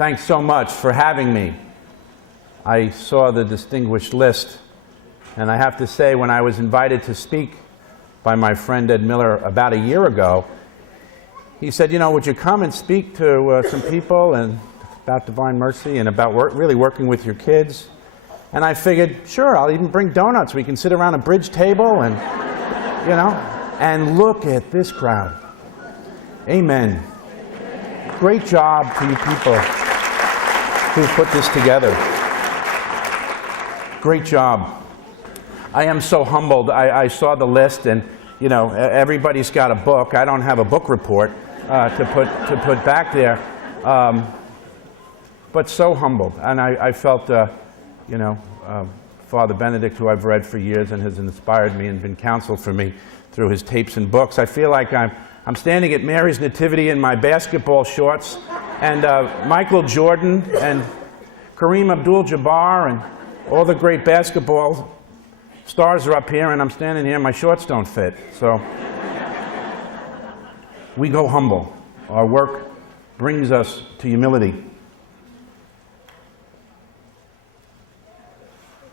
Thanks so much for having me. I saw the distinguished list, and I have to say, when I was invited to speak by my friend Ed Miller about a year ago, he said, would you come and speak to some people and about Divine Mercy and about really working with your kids? And I figured, sure, I'll even bring donuts. We can sit around a bridge table and, and look at this crowd. Amen. Great job to you people who put this together. Great job. I am so humbled. I saw the list, and everybody's got a book. I don't have a book report to put back there, but so humbled. And I felt, Father Benedict, who I've read for years and has inspired me and been counsel for me through his tapes and books. I feel like I'm standing at Mary's Nativity in my basketball shorts, and Michael Jordan and Kareem Abdul-Jabbar and all the great basketball stars are up here, and I'm standing here, my shorts don't fit. So we go humble. Our work brings us to humility.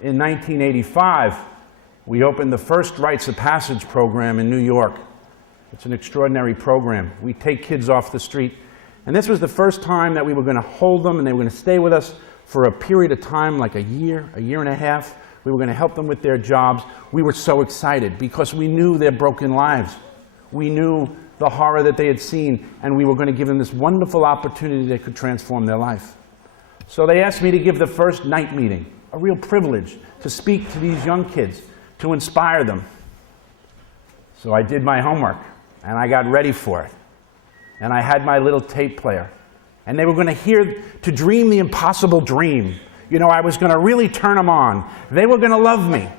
In 1985, we opened the first Rites of Passage program in New York. It's an extraordinary program. We take kids off the street, and this was the first time that we were going to hold them, and they were going to stay with us for a period of time, like a year and a half. We were going to help them with their jobs. We were so excited because we knew their broken lives. We knew the horror that they had seen, and we were going to give them this wonderful opportunity that could transform their life. So they asked me to give the first night meeting, a real privilege to speak to these young kids, to inspire them. So I did my homework, and I got ready for it. And I had my little tape player. And they were going to dream the impossible dream. I was going to really turn them on. They were going to love me.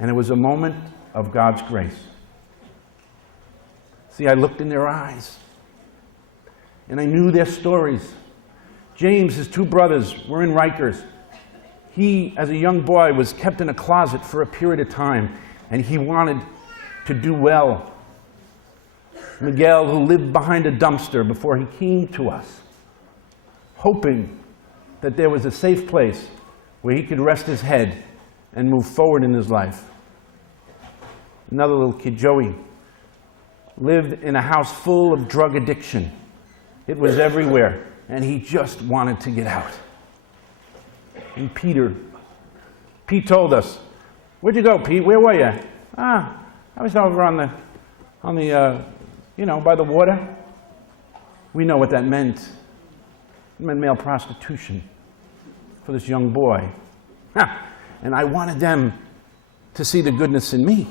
And it was a moment of God's grace. See, I looked in their eyes, and I knew their stories. James, his two brothers, were in Rikers. He, as a young boy, was kept in a closet for a period of time, and he wanted to do well. Miguel, who lived behind a dumpster before he came to us, hoping that there was a safe place where he could rest his head and move forward in his life. Another little kid, Joey, lived in a house full of drug addiction. It was everywhere, and he just wanted to get out. And Pete told us, "Where'd you go, Pete? Where were you?" "I was over on the by the water." We know what that meant. It meant male prostitution for this young boy. And I wanted them to see the goodness in me.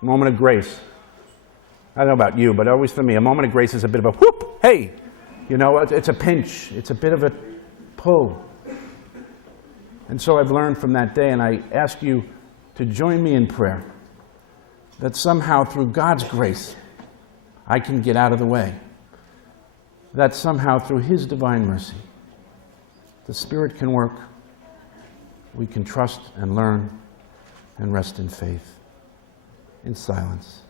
Moment of grace. I don't know about you, but always for me, a moment of grace is a bit of a whoop, hey. It's a pinch. It's a bit of a pull. And so I've learned from that day, and I ask you to join me in prayer that somehow through God's grace, I can get out of the way. That somehow through His divine mercy, the Spirit can work. We can trust and learn and rest in faith, in silence.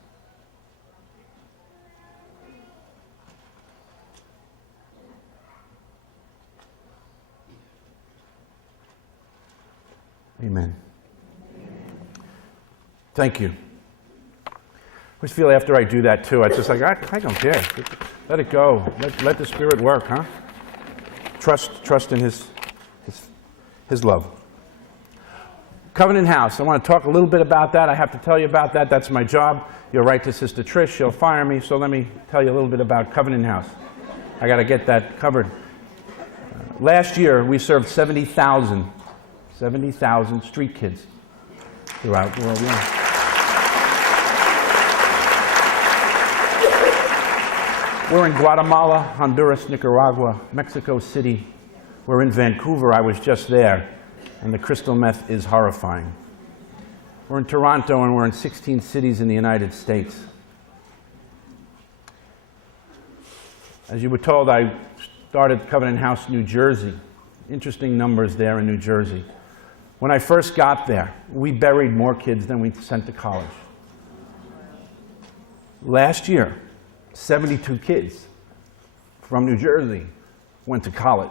Amen. Thank you. I always feel after I do that too, it's just like, I don't care. Let it go. Let the Spirit work, huh? Trust in His love. Covenant House. I want to talk a little bit about that. I have to tell you about that. That's my job. You'll write to Sister Trish. She'll fire me. So let me tell you a little bit about Covenant House. I got to get that covered. Last year, we served 70,000 street kids throughout the world. Yeah. We're in Guatemala, Honduras, Nicaragua, Mexico City. We're in Vancouver. I was just there, and the crystal meth is horrifying. We're in Toronto, and we're in 16 cities in the United States. As you were told, I started Covenant House, New Jersey. Interesting numbers there in New Jersey. When I first got there, we buried more kids than we sent to college. Last year, 72 kids from New Jersey went to college.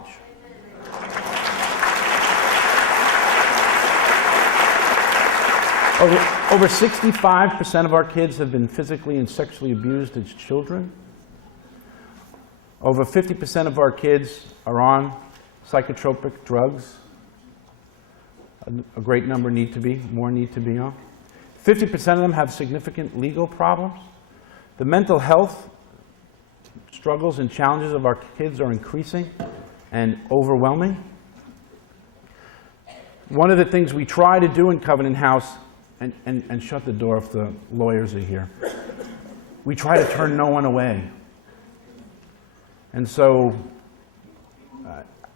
Over 65% of our kids have been physically and sexually abused as children. Over 50% of our kids are on psychotropic drugs. A great number more need to be on. 50% of them have significant legal problems. The mental health struggles and challenges of our kids are increasing and overwhelming. One of the things we try to do in Covenant House, and shut the door if the lawyers are here, we try to turn no one away. And so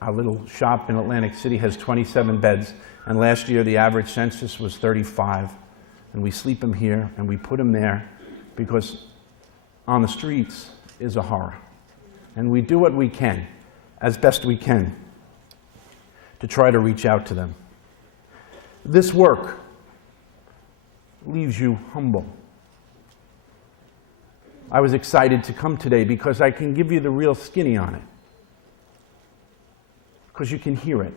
our little shop in Atlantic City has 27 beds, and last year the average census was 35. And we sleep them here and we put them there because on the streets is a horror. And we do what we can, as best we can, to try to reach out to them. This work leaves you humble. I was excited to come today because I can give you the real skinny on it. Because you can hear it.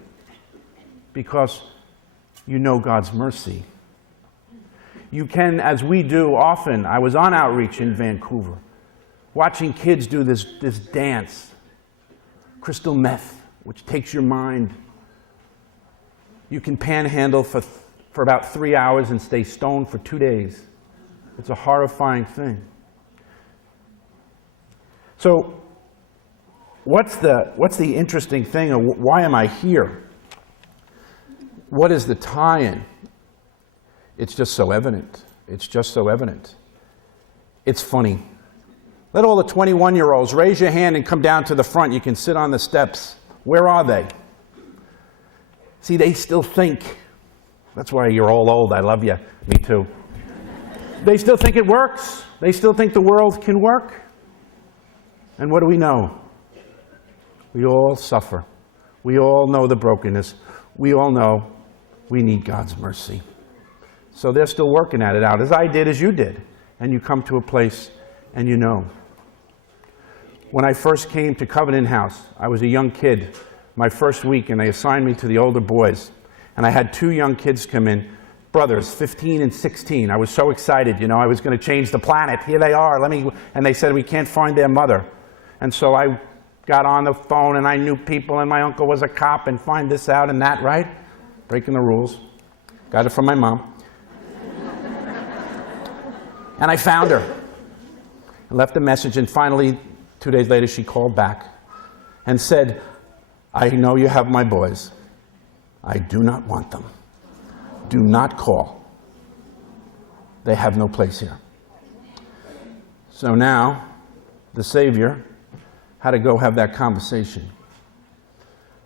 Because you know God's mercy. You can, as we do often, I was on outreach in Vancouver, watching kids do this dance, crystal meth, which takes your mind. You can panhandle for about 3 hours and stay stoned for 2 days. It's a horrifying thing. So, what's the interesting thing, or why am I here? What is the tie-in? It's just so evident. It's just so evident. It's funny. Let all the 21-year-olds raise your hand and come down to the front. You can sit on the steps. Where are they? See, they still think. That's why you're all old. I love you. Me too. They still think it works. They still think the world can work. And what do we know? We all suffer. We all know the brokenness. We all know we need God's mercy. So they're still working at it out, as I did, as you did. And you come to a place and you know. When I first came to Covenant House, I was a young kid, my first week, and they assigned me to the older boys. And I had 2 young kids come in, brothers, 15 and 16. I was so excited, you know, I was going to change the planet. Here they are, and they said, we can't find their mother. And so I got on the phone, and I knew people, and my uncle was a cop, and find this out and that, right? Breaking the rules. Got it from my mom. And I found her. I left a message, and finally, 2 days later, she called back and said, I know you have my boys. I do not want them. Do not call. They have no place here. So now, the Savior had to go have that conversation.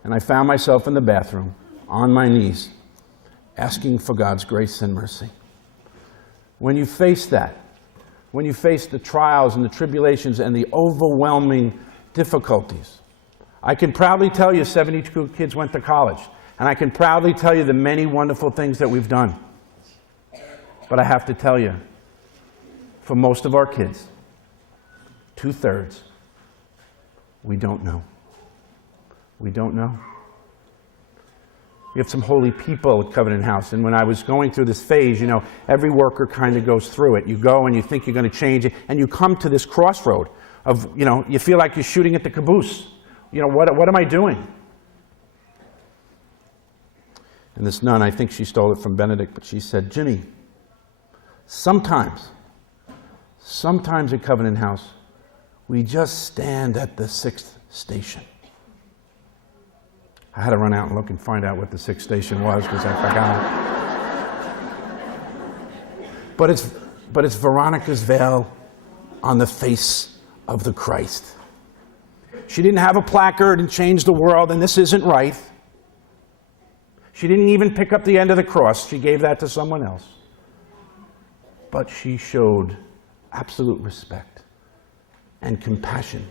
And I found myself in the bathroom, on my knees, asking for God's grace and mercy. When you face that, when you face the trials and the tribulations and the overwhelming difficulties, I can proudly tell you 72 kids went to college, and I can proudly tell you the many wonderful things that we've done. But I have to tell you, for most of our kids, 2/3, we don't know. We don't know. We have some holy people at Covenant House, and when I was going through this phase, you know, every worker kind of goes through it. You go and you think you're going to change it, and you come to this crossroad of, you know, you feel like you're shooting at the caboose. You know, what am I doing? And this nun, I think she stole it from Benedict, but she said, Jimmy, sometimes at Covenant House, we just stand at the 6th station. I had to run out and look and find out what the 6th station was because I forgot. But it's Veronica's veil on the face of the Christ. She didn't have a placard and change the world, and this isn't right. She didn't even pick up the end of the cross. She gave that to someone else. But she showed absolute respect and compassion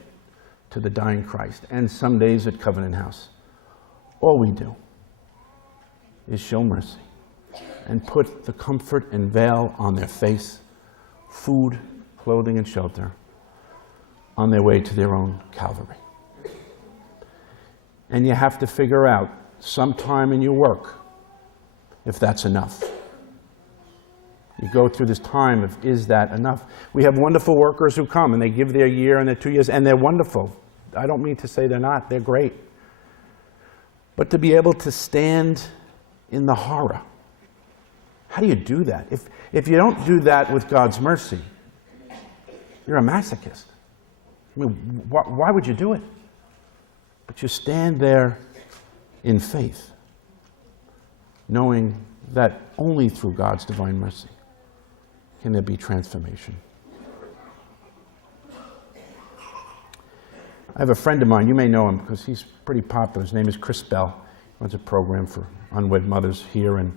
to the dying Christ. And some days at Covenant House, all we do is show mercy and put the comfort and veil on their face, food, clothing, and shelter on their way to their own Calvary. And you have to figure out sometime in your work if that's enough. You go through this time of, is that enough? We have wonderful workers who come and they give their year and their 2 years, and they're wonderful. I don't mean to say they're not, they're great. But to be able to stand in the horror, how do you do that? If you don't do that with God's mercy, you're a masochist. I mean, why would you do it? But you stand there in faith, knowing that only through God's divine mercy can there be transformation. I have a friend of mine, you may know him because he's pretty popular. His name is Chris Bell. He runs a program for unwed mothers here and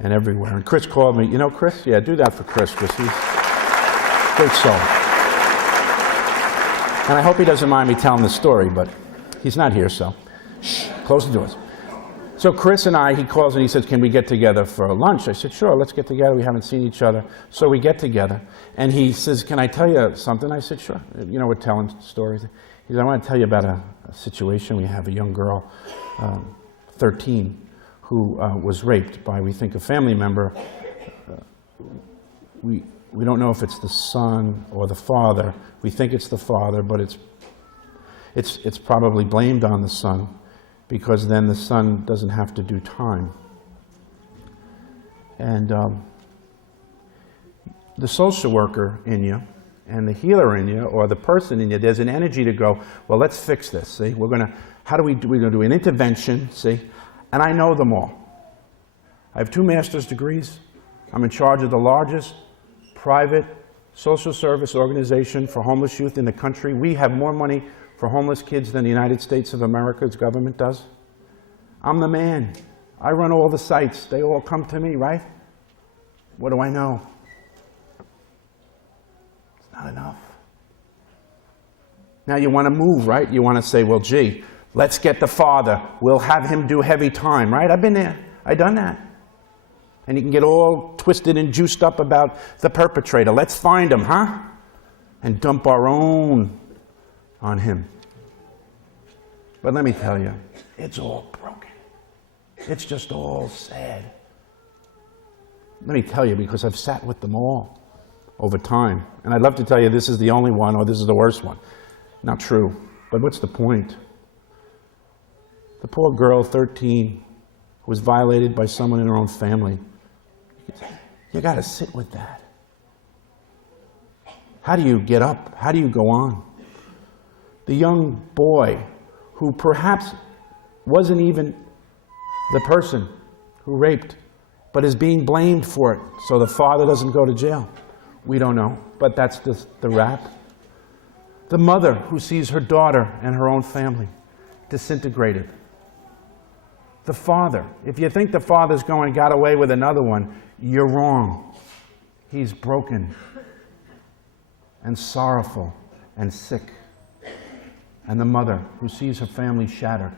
everywhere. And Chris called me, you know Chris? Yeah, do that for Chris because he's a great soul. And I hope he doesn't mind me telling the story, but he's not here, so shh, close the doors. So Chris and I, he calls and he says, can we get together for lunch? I said, sure, let's get together. We haven't seen each other. So we get together. And he says, can I tell you something? I said, sure. You know, we're telling stories. He said, I want to tell you about a situation. We have a young girl, 13, who was raped by, we think, a family member. We don't know if it's the son or the father. We think it's the father, but it's probably blamed on the son, because then the son doesn't have to do time. And the social worker in you and the healer in you, or the person in you, there's an energy to go, well, let's fix this, see? We're going to do an intervention, see? And I know them all. I have 2 master's degrees. I'm in charge of the largest private social service organization for homeless youth in the country. We have more money for homeless kids than the United States of America's government does. I'm the man. I run all the sites. They all come to me, right? What do I know? It's not enough. Now you want to move, right? You want to say, well, gee, let's get the father. We'll have him do heavy time, right? I've been there. I've done that. And you can get all twisted and juiced up about the perpetrator. Let's find him, huh? And dump our own on him. But let me tell you, it's all broken. It's just all sad. Let me tell you, because I've sat with them all over time. And I'd love to tell you this is the only one or this is the worst one. Not true. But what's the point? The poor girl, 13, who was violated by someone in her own family. You got to sit with that. How do you get up? How do you go on? The young boy who perhaps wasn't even the person who raped, but is being blamed for it, so the father doesn't go to jail. We don't know, but that's the rap. The mother who sees her daughter and her own family disintegrated. The father, if you think the father's going, got away with another one, you're wrong. He's broken and sorrowful and sick. And the mother who sees her family shattered.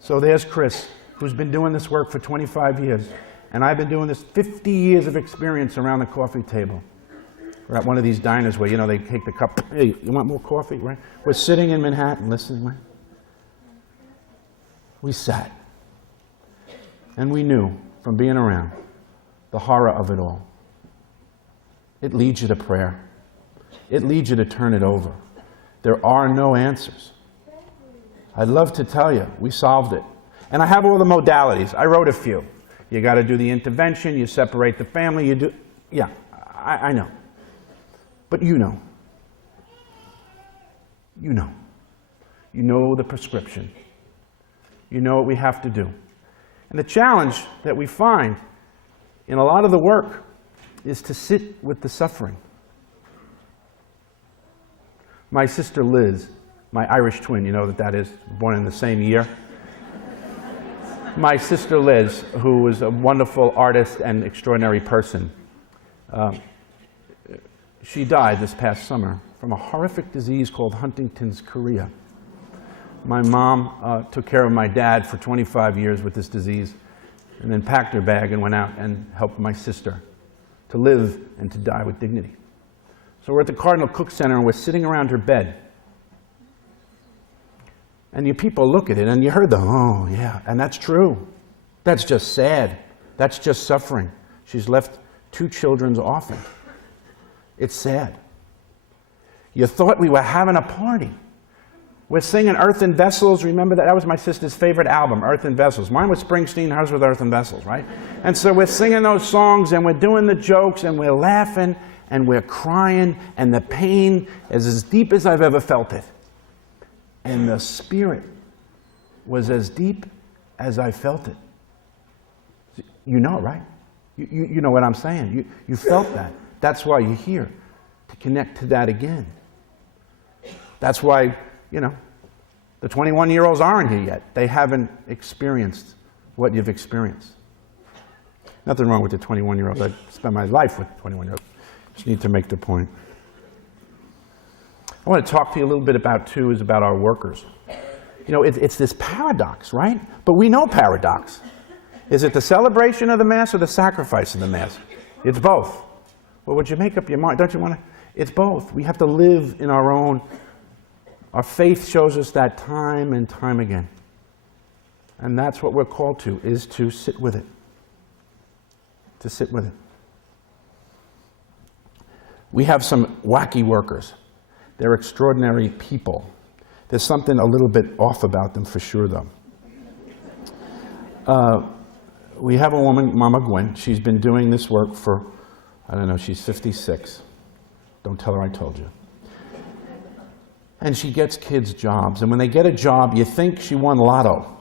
So there's Chris, who's been doing this work for 25 years. And I've been doing this 50 years of experience around the coffee table. We're at one of these diners where, you know, they take the cup, hey, you want more coffee, right? We're sitting in Manhattan listening, right? We sat. And we knew from being around the horror of it all. It leads you to prayer. It leads you to turn it over. There are no answers. I'd love to tell you, we solved it. And I have all the modalities. I wrote a few. You got to do the intervention, you separate the family, you do, yeah, I know. But you know. You know. You know the prescription. You know what we have to do. And the challenge that we find in a lot of the work is to sit with the suffering. My sister Liz, my Irish twin, you know that is, born in the same year. My sister Liz, who was a wonderful artist and extraordinary person, she died this past summer from a horrific disease called Huntington's chorea. My mom took care of my dad for 25 years with this disease, and then packed her bag and went out and helped my sister to live and to die with dignity. So we're at the Cardinal Cook Center, and we're sitting around her bed. And you people look at it and you heard the, oh yeah, and that's true. That's just sad. That's just suffering. She's left 2 children orphaned. It's sad. You thought we were having a party. We're singing Earthen Vessels. Remember that? That was my sister's favorite album, Earthen Vessels. Mine was Springsteen, hers was Earthen Vessels, right? And so we're singing those songs and we're doing the jokes and we're laughing and we're crying and the pain is as deep as I've ever felt it. And the spirit was as deep as I felt it. You know, right? You know what I'm saying. You felt that. That's why you're here, to connect to that again. That's why, you know, the 21-year-olds aren't here yet. They haven't experienced what you've experienced. Nothing wrong with the 21-year-olds. I spent my life with 21-year-olds. Just need to make the point. I want to talk to you a little bit about, too, is about our workers. You know, it's this paradox, right? But we know paradox. Is it the celebration of the Mass or the sacrifice of the Mass? It's both. Well, would you make up your mind? Don't you want to? It's both. We have to live in our own. Our faith shows us that time and time again. And that's what we're called to, is to sit with it. To sit with it. We have some wacky workers. They're extraordinary people. There's something a little bit off about them for sure, though. We have a woman, Mama Gwen. She's been doing this work for, I don't know, she's 56. Don't tell her I told you. And she gets kids jobs. And when they get a job, you think she won lotto.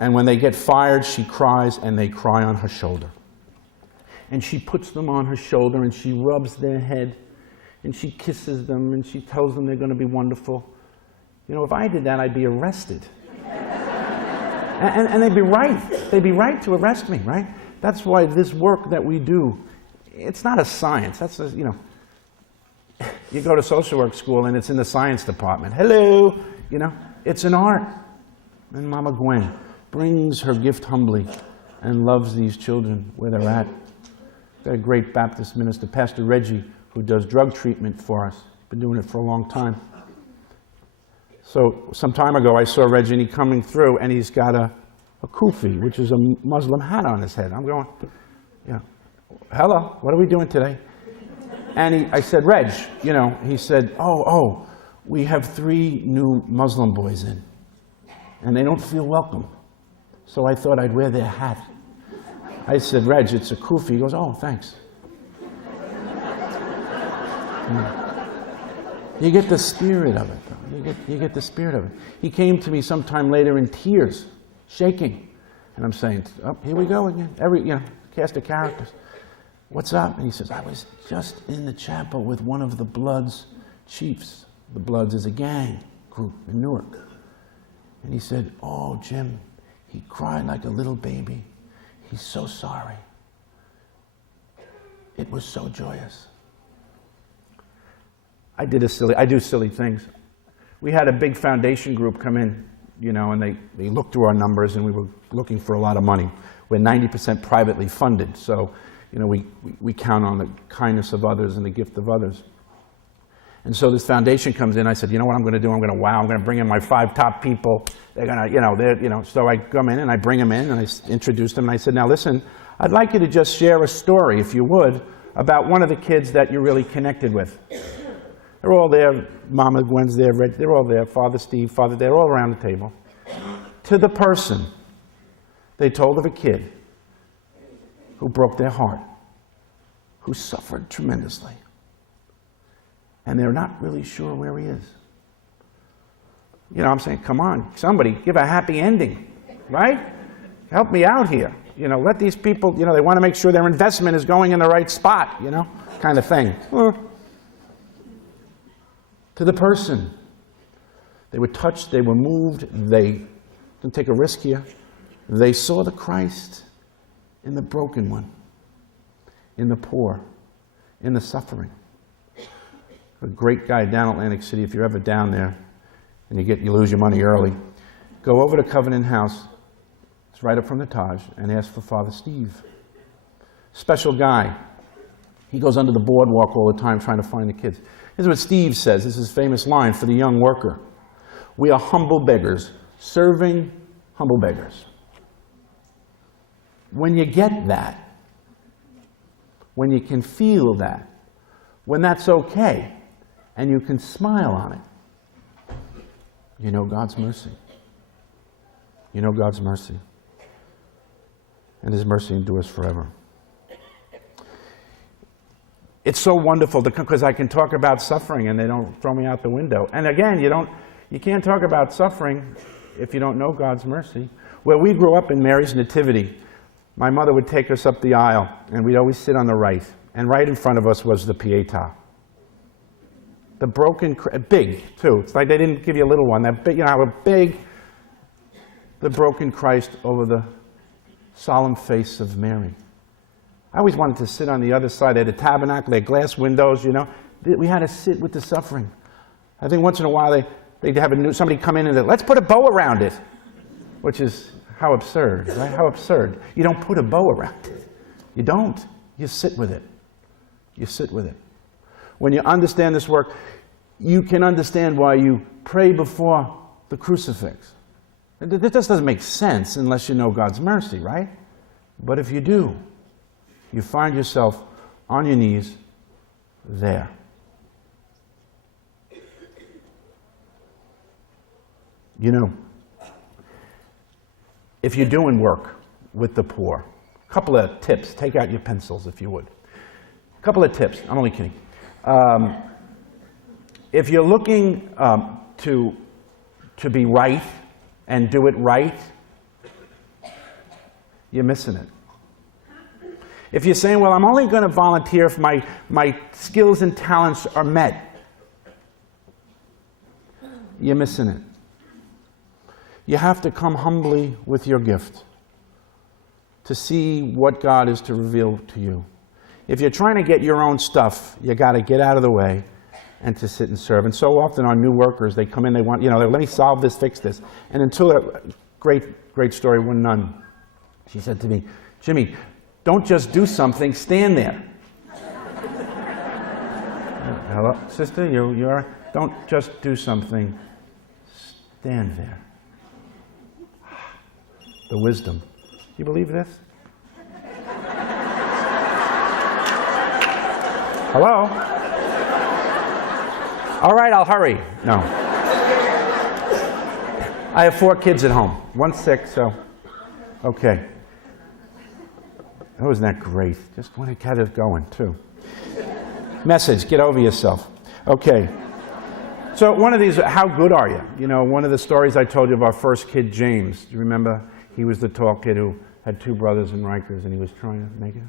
And when they get fired, she cries, and they cry on her shoulder. And she puts them on her shoulder, and she rubs their head, and she kisses them, and she tells them they're going to be wonderful. You know, if I did that, I'd be arrested. And they'd be right. They'd be right to arrest me, right? That's why this work that we do, it's not a science. That's a, you know, you go to social work school and it's in the science department. Hello, you know, it's an art. And Mama Gwen brings her gift humbly and loves these children where they're at. Got a great Baptist minister, Pastor Reggie, who does drug treatment for us. Been doing it for a long time. So some time ago, I saw Reggie coming through, and he's got a kufi, which is a Muslim hat on his head. I'm going, you know, hello, what are we doing today? And I said, Reg, you know, he said, oh, we have 3 new Muslim boys in, and they don't feel welcome. So I thought I'd wear their hat. I said, Reg, it's a kufi. He goes, oh, thanks. You get the spirit of it, though. You get the spirit of it. He came to me sometime later in tears, shaking. And I'm saying, oh, here we go again. Cast of characters. What's up? And he says, I was just in the chapel with one of the Bloods chiefs. The Bloods is a gang group in Newark. And he said, oh, Jim, he cried like a little baby. He's so sorry. It was so joyous. I do silly things. We had a big foundation group come in, you know, and they looked through our numbers, and we were looking for a lot of money. We're 90% privately funded, so, you know, we count on the kindness of others and the gift of others. And so this foundation comes in. I said, you know what I'm going to do? I'm going to bring in my 5 top people. They're going to, so I come in and I bring them in and I introduce them. And I said, now listen, I'd like you to just share a story, if you would, about one of the kids that you're really connected with. They're all there. Mama Gwen's there. They're all there. Father Steve, they're all around the table. To the person, they told of a kid who broke their heart, who suffered tremendously. And they're not really sure where he is. You know, I'm saying, come on, somebody give a happy ending, right? Help me out here. You know, let these people, you know, they want to make sure their investment is going in the right spot, you know, kind of thing. To the person, they were touched, they were moved, they didn't take a risk here. They saw the Christ in the broken one, in the poor, in the suffering. A great guy down Atlantic City, if you're ever down there and you lose your money early, go over to Covenant House, it's right up from the Taj, and ask for Father Steve. Special guy. He goes under the boardwalk all the time trying to find the kids. This is what Steve says. This is his famous line for the young worker. We are humble beggars, serving humble beggars. When you get that, when you can feel that, when that's okay, and you can smile on it, you know God's mercy. You know God's mercy. And His mercy endures forever. It's so wonderful because I can talk about suffering and they don't throw me out the window. And again, you can't talk about suffering if you don't know God's mercy. Where we grew up in Mary's Nativity, my mother would take us up the aisle and we'd always sit on the right. And right in front of us was the Pietà. The broken, big too. It's like they didn't give you a little one. That big, the broken Christ over the solemn face of Mary. I always wanted to sit on the other side. They had a tabernacle, they had glass windows, We had to sit with the suffering. I think once in a while they'd have somebody come in and say, let's put a bow around it. Which is how absurd, right? How absurd. You don't put a bow around it. You don't. You sit with it. You sit with it. When you understand this work, you can understand why you pray before the crucifix. This just doesn't make sense unless you know God's mercy, right? But if you do, you find yourself on your knees there. If you're doing work with the poor, a couple of tips. Take out your pencils if you would. A couple of tips. I'm only kidding. If you're looking to be right and do it right, you're missing it. If you're saying, well, I'm only going to volunteer if my skills and talents are met, you're missing it. You have to come humbly with your gift to see what God is to reveal to you. If you're trying to get your own stuff, you got to get out of the way and to sit and serve. And so often our new workers, they come in, they want, let me solve this, fix this. And until great story, one nun, she said to me, Jimmy, don't just do something, stand there. Hello, sister, you're, don't just do something, stand there. The wisdom. Do you believe this? Hello? All right, I'll hurry. No. I have 4 kids at home. One's sick, so, okay. Wasn't that great? Just want to get it going, too. Message, get over yourself. Okay. So one of these, how good are you? One of the stories I told you of our first kid, James. Do you remember? He was the tall kid who had 2 brothers in Rikers, and he was trying to make it.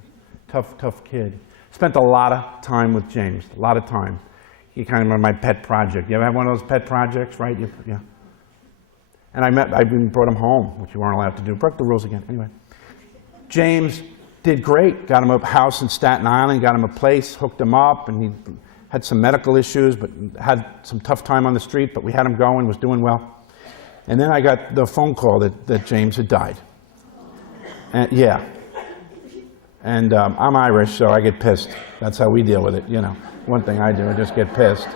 Tough kid. Spent a lot of time with James, a lot of time. He kind of was my pet project. You ever have one of those pet projects, right? Yeah. And I even brought him home, which you weren't allowed to do. Broke the rules again. Anyway. James did great. Got him a house in Staten Island, got him a place, hooked him up, and he had some medical issues, but had some tough time on the street, but we had him going, was doing well. And then I got the phone call that James had died. And, yeah. And I'm Irish, so I get pissed. That's how we deal with it, One thing I do, I just get pissed.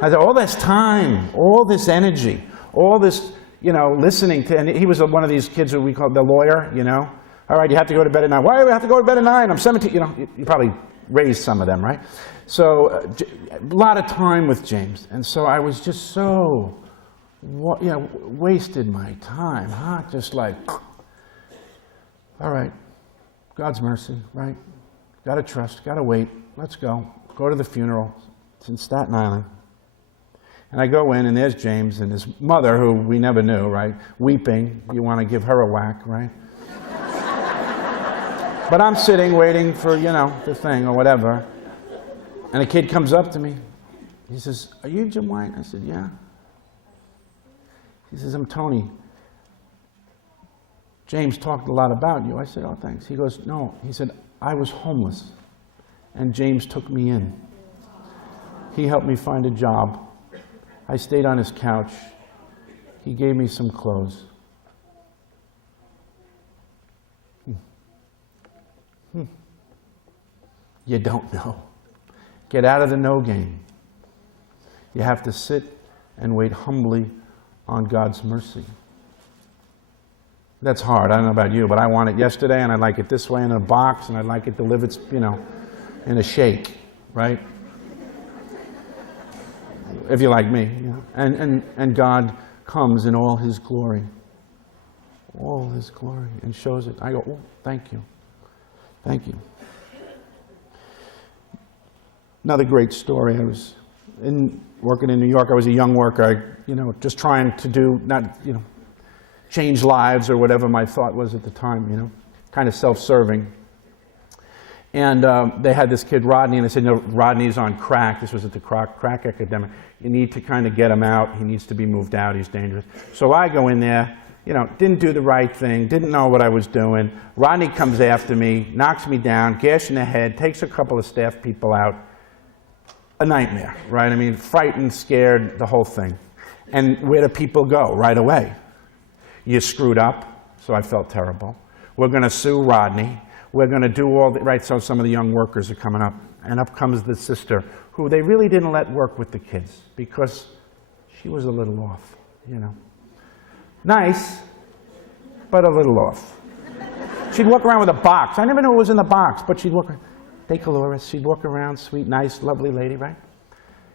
I said, all this time, all this energy, all this, listening to, and he was one of these kids who we call the lawyer, All right, you have to go to bed at 9. Why do we have to go to bed at 9? I'm 17, you probably raised some of them, right? So a lot of time with James. And so I was just so, wasted my time, huh? Just like, all right, God's mercy, right? Got to trust, got to wait. Let's go. Go to the funeral. It's in Staten Island. And I go in, and there's James and his mother, who we never knew, right? Weeping. You want to give her a whack, right? But I'm sitting, waiting for, the thing or whatever. And a kid comes up to me. He says, are you Jim White? I said, yeah. He says, I'm Tony. James talked a lot about you. I said, oh, thanks. He goes, no. He said, I was homeless, and James took me in. He helped me find a job. I stayed on his couch. He gave me some clothes. You don't know. Get out of the no game. You have to sit and wait humbly on God's mercy. That's hard. I don't know about you, but I want it yesterday, and I'd like it this way in a box, and I'd like it delivered, you know, in a shake, right? If you're like me, you know. And God comes in all His glory. All His glory, and shows it. I go, oh, thank you. Thank you. Another great story. I was working in New York. I was a young worker, you know, just trying to do, not, you know, change lives or whatever my thought was at the time, you know, kind of self-serving. And they had this kid, Rodney, and they said, no, Rodney's on crack. This was at the crack epidemic. You need to kind of get him out. He needs to be moved out. He's dangerous. So I go in there, you know, didn't do the right thing, didn't know what I was doing. Rodney comes after me, knocks me down, gash in the head, takes a couple of staff people out. A nightmare, right? I mean, frightened, scared, the whole thing. And where do people go? Right away. You screwed up, so I felt terrible. We're going to sue Rodney. We're going to do all the, right, so some of the young workers are coming up. And up comes the sister, who they really didn't let work with the kids because she was a little off, you know. Nice, but a little off. She'd walk around with a box. I never knew what was in the box, but she'd walk around. Decoloris, she'd walk around, sweet, nice, lovely lady, right?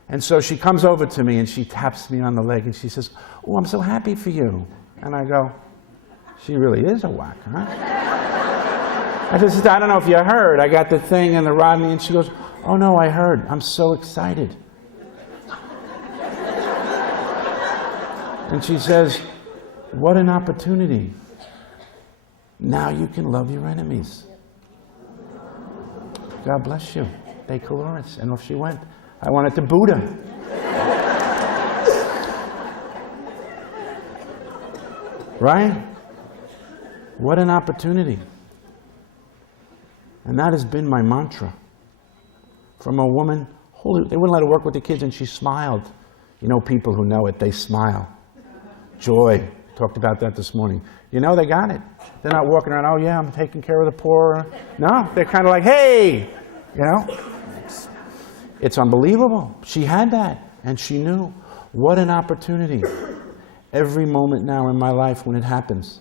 And so she comes over to me and she taps me on the leg and she says, oh, I'm so happy for you. And I go, she really is a whack, huh? I said, I don't know if you heard, I got the thing and the Rodney, and she goes, oh no, I heard, I'm so excited. And she says, what an opportunity. Now you can love your enemies. God bless you. Decoloris. And off she went. I wanted to boot her. Right? What an opportunity. And that has been my mantra. From a woman, holy, they wouldn't let her work with the kids, and she smiled. You know, people who know it, they smile. Joy. Talked about that this morning. You know, they got it. They're not walking around, oh yeah, I'm taking care of the poor. No, they're kind of like, hey, you know. It's unbelievable. She had that, and she knew. What an opportunity. Every moment now in my life when it happens.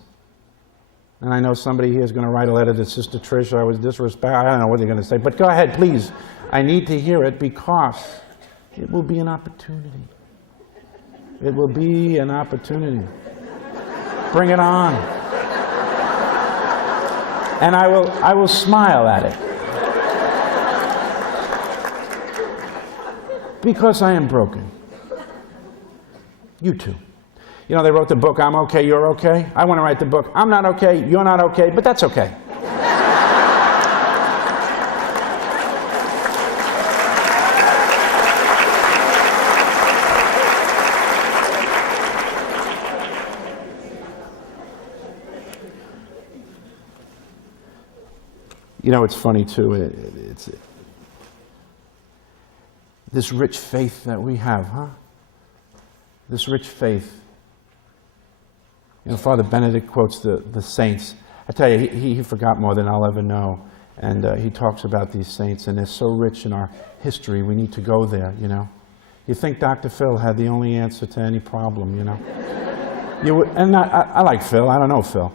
And I know somebody here is going to write a letter to Sister Trish, I was disrespectful. I don't know what they're going to say, but go ahead, please. I need to hear it because it will be an opportunity. It will be an opportunity. Bring it on. And I will smile at it. Because I am broken. You too. You know, they wrote the book, I'm okay, you're okay. I want to write the book, I'm not okay, you're not okay, but that's okay. You know, it's funny too, it's this rich faith that we have, huh? This rich faith. You know, Father Benedict quotes the saints. I tell you, he forgot more than I'll ever know. And he talks about these saints, and they're so rich in our history, we need to go there, you know. You think Dr. Phil had the only answer to any problem, you know. And I like Phil, I don't know Phil.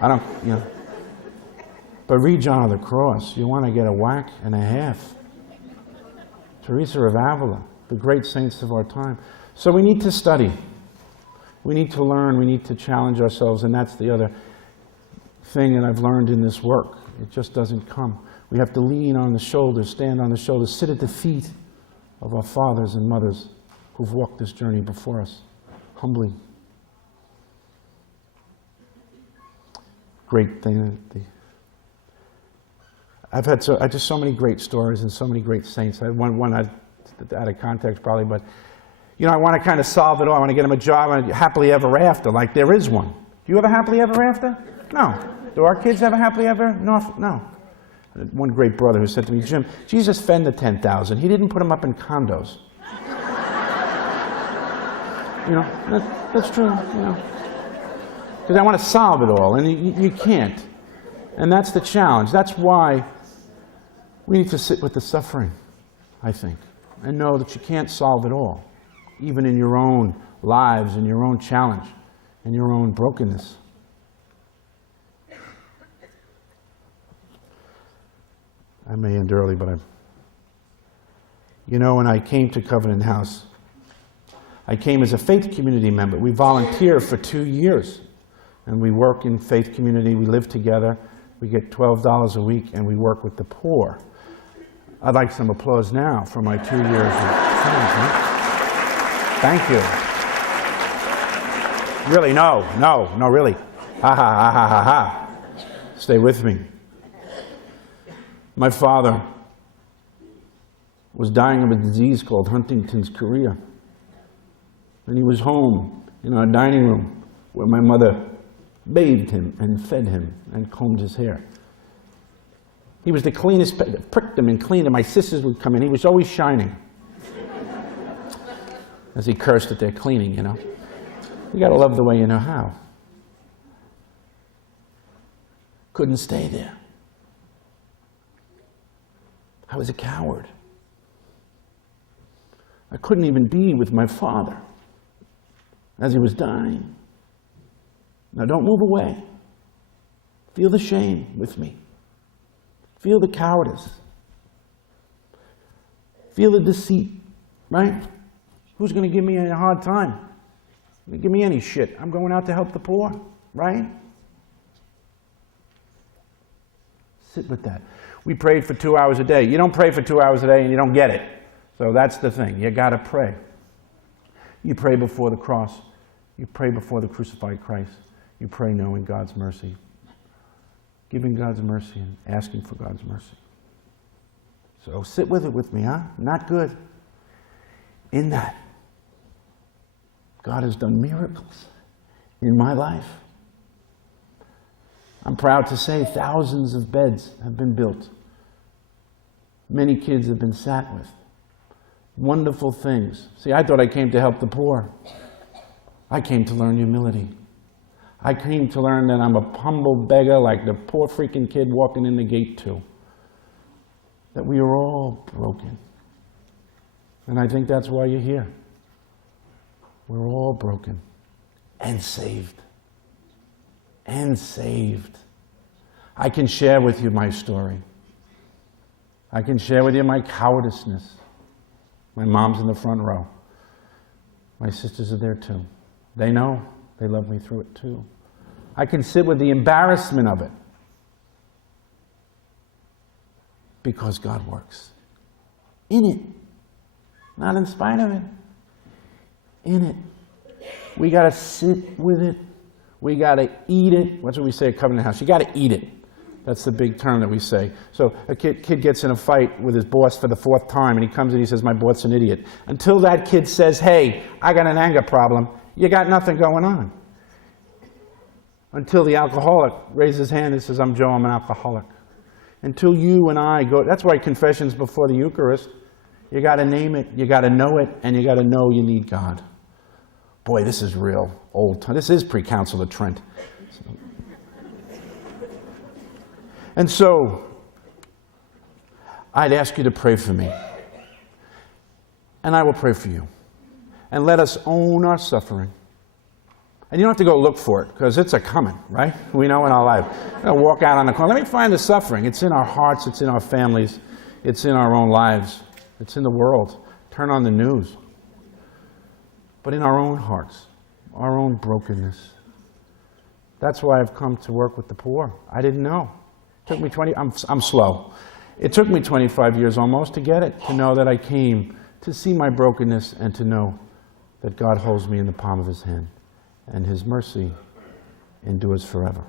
I don't, you know. But read John of the Cross, you want to get a whack and a half. Teresa of Avila, the great saints of our time. So we need to study. We need to learn, we need to challenge ourselves, and that's the other thing that I've learned in this work. It just doesn't come. We have to lean on the shoulders, stand on the shoulders, sit at the feet of our fathers and mothers who've walked this journey before us, humbly. Great thing. I've had just so many great stories and so many great saints. I had one out of context probably, but you know, I want to kind of solve it all. I want to get them a job, and happily ever after, like there is one. Do you have a happily ever after? No. Do our kids have a happily ever? No. One great brother who said to me, Jim, Jesus fed the 10,000. He didn't put them up in condos. You know, that's true, you know. Because I want to solve it all, and you can't. And that's the challenge. That's why we need to sit with the suffering, I think, and know that you can't solve it all, even in your own lives and your own challenge and your own brokenness. I may end early, but you know, when I came to Covenant House, I came as a faith community member. We volunteer for 2 years, and we work in faith community. We live together. We get $12 a week, and we work with the poor. I'd like some applause now for my 2 years of service. Thank you. Really, no, really. Ha, ha, ha, ha, ha, ha. Stay with me. My father was dying of a disease called Huntington's chorea. And he was home in our dining room where my mother bathed him and fed him and combed his hair. He was the cleanest, pricked him and cleaned him. My sisters would come in. He was always shining. As he cursed at their cleaning, you know. You gotta love the way you know how. Couldn't stay there. I was a coward. I couldn't even be with my father as he was dying. Now don't move away. Feel the shame with me. Feel the cowardice. Feel the deceit, right? Who's going to give me a hard time? Give me any shit. I'm going out to help the poor, right? Sit with that. We prayed for 2 hours a day. You don't pray for 2 hours a day and you don't get it. So that's the thing. You got to pray. You pray before the cross. You pray before the crucified Christ. You pray knowing God's mercy. Giving God's mercy and asking for God's mercy. So sit with it with me, huh? Not good. In that, God has done miracles in my life. I'm proud to say thousands of beds have been built. Many kids have been sat with. Wonderful things. See, I thought I came to help the poor. I came to learn humility. I came to learn that I'm a humble beggar like the poor freaking kid walking in the gate too. That we are all broken. And I think that's why you're here. We're all broken and saved. And saved. I can share with you my story. I can share with you my cowardiceness. My mom's in the front row. My sisters are there too. They know. They love me through it too. I can sit with the embarrassment of it. Because God works. In it. Not in spite of it. In it. We got to sit with it. We got to eat it. That's what we say at Covenant House. You got to eat it. That's the big term that we say. So a kid gets in a fight with his boss for the 4th time, and he comes and he says, my boss's an idiot. Until that kid says, hey, I got an anger problem, you got nothing going on. Until the alcoholic raises his hand and says, I'm Joe, I'm an alcoholic. Until you and I go, that's why confession's before the Eucharist. You got to name it, you got to know it, and you got to know you need God. Boy, this is real old time. This is pre-Council of Trent. And so, I'd ask you to pray for me. And I will pray for you. And let us own our suffering. And you don't have to go look for it, because it's a coming, right? We know in our life. Walk out on the corner. Let me find the suffering. It's in our hearts. It's in our families. It's in our own lives. It's in the world. Turn on the news. But in our own hearts, our own brokenness. That's why I've come to work with the poor. I didn't know. It took me I'm slow. It took me 25 years almost to get it, to know that I came to see my brokenness and to know that God holds me in the palm of his hand and his mercy endures forever.